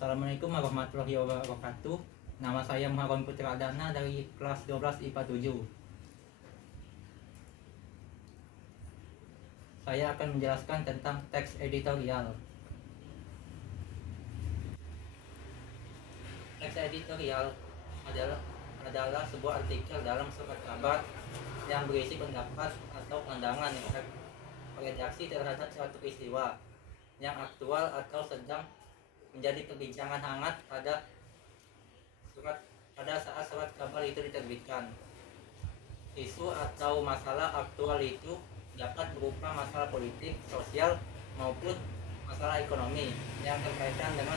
Assalamualaikum warahmatullahi wabarakatuh. Nama saya Muhammad Putra Dana dari kelas 12 IPA 7. Saya akan menjelaskan tentang teks editorial. Teks editorial adalah sebuah artikel dalam surat kabar yang berisi pendapat atau pandangan redaksi terhadap suatu peristiwa yang aktual atau sedang menjadi perbincangan hangat pada saat surat kabar itu diterbitkan. Isu atau masalah aktual itu dapat berupa masalah politik, sosial, maupun masalah ekonomi yang berkaitan dengan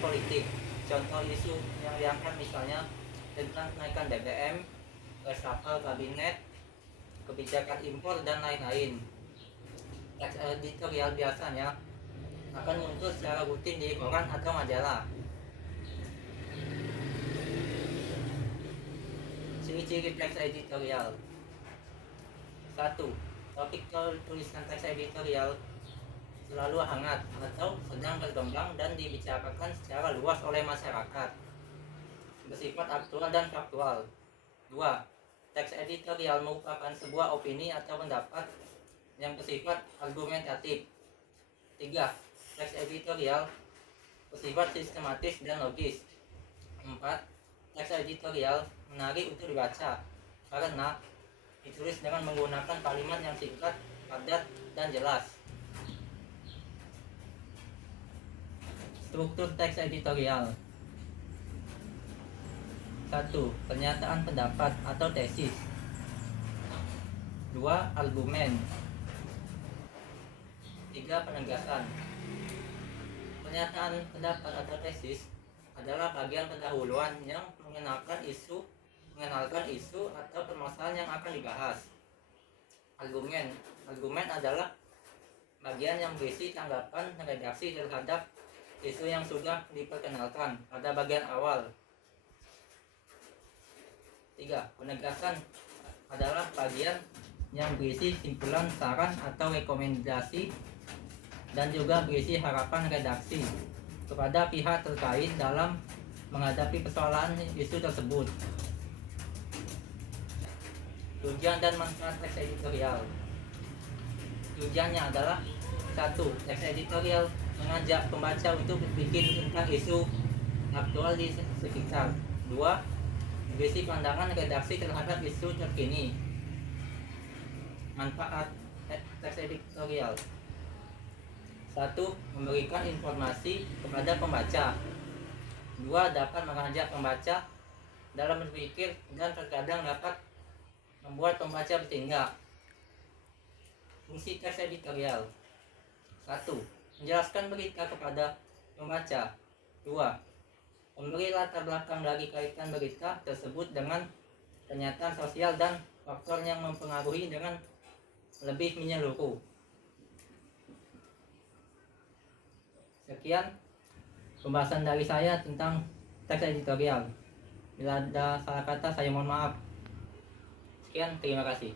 politik. Contoh isu yang diangkat misalnya tentang kenaikan BBM, reshuffle kabinet, kebijakan impor, dan lain-lain. Teks editorial biasanya akan muncul secara rutin di koran atau majalah. Ciri-ciri teks editorial. 1. Topik tulisan teks editorial selalu hangat atau sedang berkembang dan dibicarakan secara luas oleh masyarakat, bersifat aktual dan faktual. 2. Teks editorial merupakan sebuah opini atau pendapat yang bersifat argumentatif. 3. Teks editorial bersifat sistematis dan logis. 4. Teks editorial menarik untuk dibaca karena ditulis dengan menggunakan kalimat yang singkat, padat, dan jelas. Struktur teks editorial. 1. Pernyataan pendapat atau tesis. 2. Argumen. 3. Penegasan. Pernyataan pendapat atau tesis adalah bagian pendahuluan yang mengenalkan isu atau permasalahan yang akan dibahas. Argumen adalah bagian yang berisi tanggapan redaksi terhadap isu yang sudah diperkenalkan pada bagian awal. 3. Penegasan adalah bagian yang berisi simpulan, saran, atau rekomendasi dan juga berisi harapan redaksi kepada pihak terkait dalam menghadapi persoalan isu tersebut. Tujuan dan manfaat teks editorial. Tujuannya adalah 1. Teks editorial mengajak pembaca untuk berpikir tentang isu aktual di sekitar. 2. Berisi pandangan redaksi terhadap isu terkini. Manfaat teks editorial. 1. Memberikan informasi kepada pembaca. 2. Dapat mengajak pembaca dalam berpikir dan terkadang dapat membuat pembaca bertindak. Fungsi teks editorial. 1. Menjelaskan berita kepada pembaca. 2. Memberi latar belakang dari kaitan berita tersebut dengan kenyataan sosial dan faktor yang mempengaruhi dengan lebih menyeluruh. Sekian pembahasan dari saya tentang teks editorial. Bila ada salah kata, saya mohon maaf. Sekian, terima kasih.